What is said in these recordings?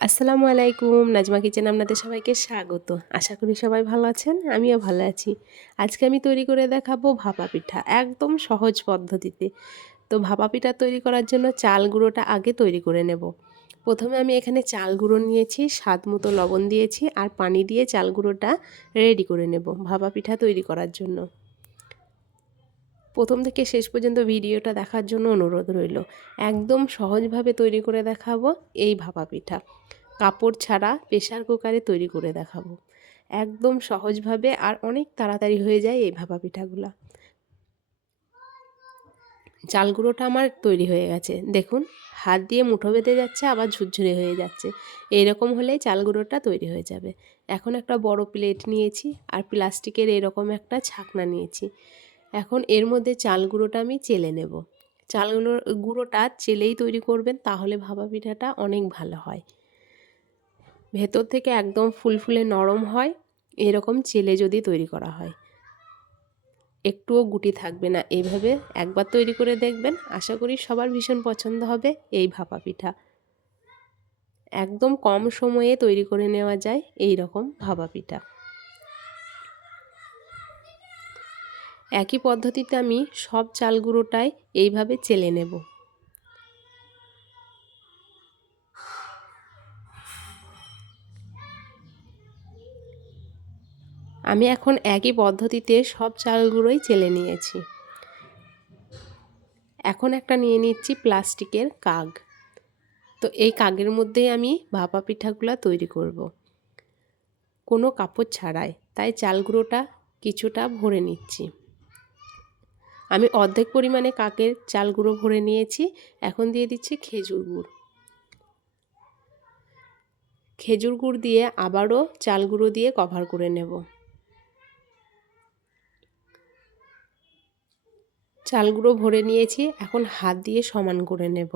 আসসালামু আলাইকুম। নাজমা কিচেন আপনাদের সবাইকে স্বাগত। আশা করি সবাই ভালো আছেন, আমিও ভালো আছি। আজকে আমি তৈরি করে দেখাবো ভাপা পিঠা, একদম সহজ পদ্ধতিতে। তো ভাপা পিঠা তৈরি করার জন্য চাল গুঁড়োটা আগে তৈরি করে নেব। প্রথমে আমি এখানে চাল গুঁড়ো নিয়েছি, স্বাদ মতো লবণ দিয়েছি আর পানি দিয়ে চাল গুঁড়োটা রেডি করে নেব ভাপা পিঠা তৈরি করার জন্য। প্রথম থেকে শেষ পর্যন্ত ভিডিওটা দেখার জন্য অনুরোধ রইল। একদম সহজভাবে তৈরি করে দেখাবো এই ভাপা পিঠা। কাপড় ছাড়া প্রেশার কুকারে তৈরি করে দেখাবো। একদম সহজভাবে আর অনেক তাড়াতাড়ি হয়ে যায় এই ভাপা পিঠাগুলা। চাল গুঁড়োটা আমার তৈরি হয়ে গেছে। দেখুন, হাত দিয়ে মুঠো বেঁধে যাচ্ছে, আবার ঝুরঝুরে হয়ে যাচ্ছে। এইরকম হলেই চাল গুঁড়োটা তৈরি হয়ে যাবে। এখন একটা বড় প্লেট নিয়েছি, আর প্লাস্টিকের এরকম একটা ছাকনা নিয়েছি। এখন এর মধ্যে চাল গুঁড়োটা আমি চেলে নেব। চাল গুঁড়োটা চেলেই তৈরি করবেন তাহলে ভাপা পিঠাটা অনেক ভালো হয়। ভেতর থেকে একদম ফুলফুলে নরম হয়, এরকম চেলে যদি তৈরি করা হয়। একটুও গুটি থাকবে না এইভাবে একবার তৈরি করে দেখবেন। আশা করি সবার ভীষণ পছন্দ হবে এই ভাপা পিঠা। একদম কম সময়ে তৈরি করে নেওয়া যায় এই রকম ভাপা পিঠা। একই পদ্ধতিতে আমি সব চাল গুঁড়োটাই এইভাবে চেলে নেব। আমি এখন একই পদ্ধতিতে সব চালগুলোই চেলে নিয়েছি। এখন একটা নিয়ে নিচ্ছি প্লাস্টিকের কাগ। তো এই কাগের মধ্যেই আমি ভাপা পিঠাগুলো তৈরি করব। কোনো কাপড় ছাড়াই, তাই চাল গুঁড়োটা কিছুটা ভরে নিচ্ছি। আমি অর্ধেক পরিমাণে কাকের চাল গুঁড়ো ভরে নিয়েছি, এখন দিয়ে দিচ্ছি খেজুর গুড়। খেজুর গুড় দিয়ে আবারও চাল গুঁড়ো দিয়ে কভার করে নেব। চাল গুঁড়ো ভরে নিয়েছি, এখন হাত দিয়ে সমান করে নেব।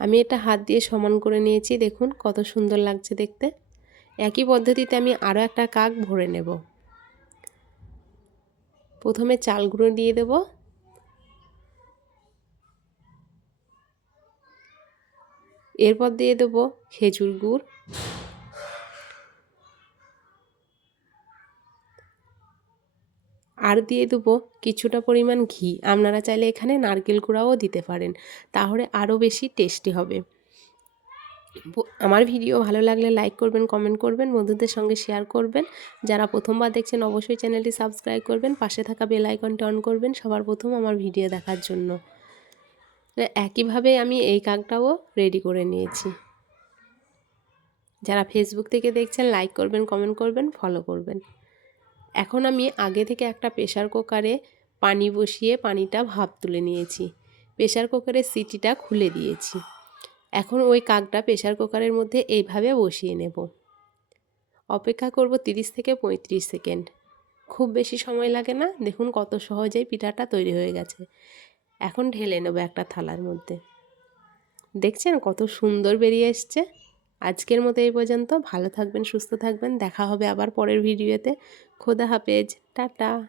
আমি এটা হাত দিয়ে সমান করে নিয়েছি, দেখুন কত সুন্দর লাগছে দেখতে। একই পদ্ধতিতে আমি আরও একটা কাক ভরে নেব। প্রথমে চাল গুঁড়ো দিয়ে দেব। এরপর দিয়ে দেবো খেজুর গুড়। আর দিয়ে দেবো কিছুটা পরিমাণ ঘি। আপনারা চাইলে এখানে নারকেল কুড়াও দিতে পারেন, তাহলে আরও বেশি টেস্টি হবে। আমার ভিডিও ভালো লাগলে লাইক করবেন কমেন্ট করবেন, বন্ধুদের সঙ্গে শেয়ার করবেন। যারা প্রথমবার দেখছেন, অবশ্যই চ্যানেলটি সাবস্ক্রাইব করবেন, পাশে থাকা বেল আইকনটি অন করবেন, সবার প্রথম আমার ভিডিও দেখার জন্য। একইভাবে আমি এই কাকটাও রেডি করে নিয়েছি। যারা ফেসবুক থেকে দেখছেন লাইক করবেন কমেন্ট করবেন ফলো করবেন। এখন আমি আগে থেকে একটা প্রেশার কুকারে পানি বসিয়ে পানিটা ভাপ তুলে নিয়েছি। প্রেশার কুকারের সিটিটা খুলে দিয়েছি। এখন ওই কাকটা প্রেশার কুকারের মধ্যে এইভাবে বসিয়ে নেব। অপেক্ষা করব 30 থেকে 35 সেকেন্ড খুব বেশি সময় লাগে না? দেখুন কত সহজেই পিঠাটা তৈরি হয়ে গেছে। এখন ঢেলে নেব একটা থালার মধ্যে। দেখছেন কত সুন্দর বেরিয়ে এসছে? আজকের মতো এই পর্যন্ত। ভালো থাকবেন, সুস্থ থাকবেন। দেখা হবে আবার পরের ভিডিওতে খোদা হাফেজ। টাটা।